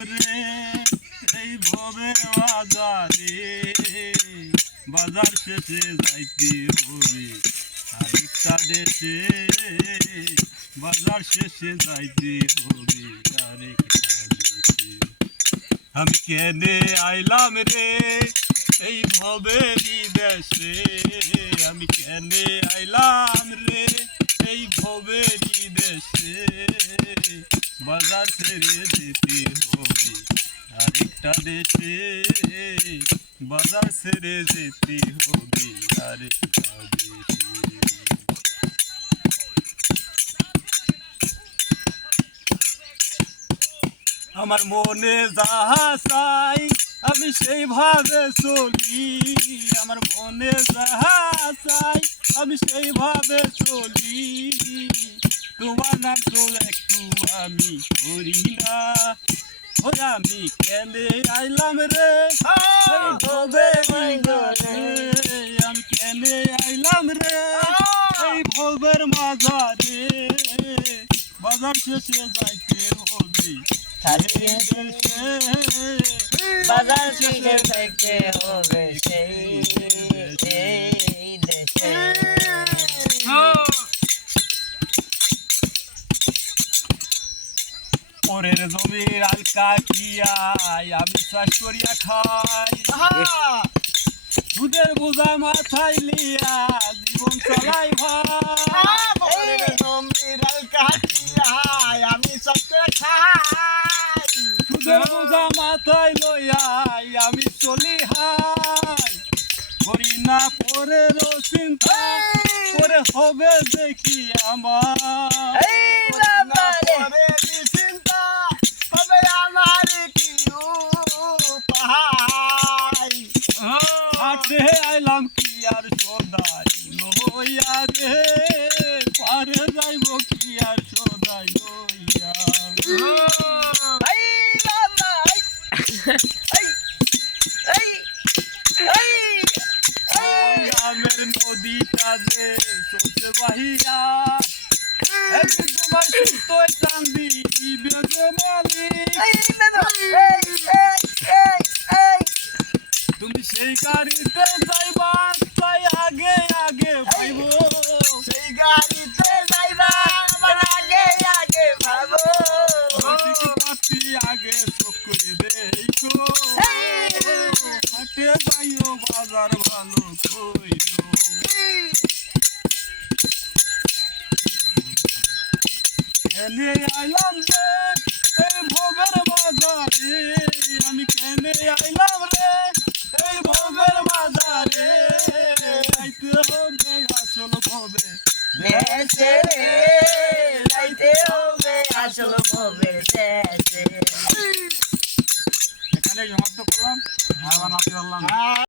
এই ভবের বাজার শেষে যাইতে হবে আরেকটা দেশে, বাজার শেষে যাইতে হবে আরেকটা দেশে। আমি কেনে আইলাম রে এই ভবেরই দেশে, আমি কেনে আইলাম রে এই ভবেরই দেশে, বাজার ছেড়ে যেতে হবে আরেকটা দেশে, বাজার ছেড়ে যেতে হবে আরেকটা দেশে। আমার মনে যাহা চাই আমি সেইভাবে চলি, আমার মনে যাহা চাই আমি সেইভাবে চলি, তোমার নাম তো একটু আমি করি না। ওই আমি কেনে আইলাম রে আমি কেনে আইলাম রে এই ভবের মাঝারে, বাজার শেষে যাইতে হবে বাজার শেষে যাইতে হবে সেই দেশে। পরের জমির আলকা খিয়াই আমি চাষ করিয়া খাই, দুধের বোঝা মাথায় লিয়া জীবন চালাই ভাই। জমির আলকা খিয়াই আমি চাষ করে খাই, দুধের বোঝা মাথায় লইয়াই আমি চলি হাই, করি না পরের চিন্তা পরে হবে দেখি আমার, হাটে আইলাম কি আর সদাই লইয়া রে, পারে যাইব কি আর সদাই লইয়া। গ্রামের নদীটা যে চলছে বাহিয়া, একদিন তোমার সুতোয় টান দিবে যে মালিক, তুমি সেই গাড়িতে যাইবা তাই আগে আগে ভাইব, সেই গাড়িতে যাইবা আগে আগে ভাবো, পাতি আগে চোখ করে দেখো, হাটে যাইও বাজার ভালো কইরো। কেনে আইলাম রে এই ভবের বাজারে, আমি কেনে আইলাম রে এই ভবের বাজারে, যাইতে হবে আসল ভবে দেশে যাইতে হবে আসল ভবে দেশে। এখানে সমাপ্ত করলাম, আবার নাতি বললাম।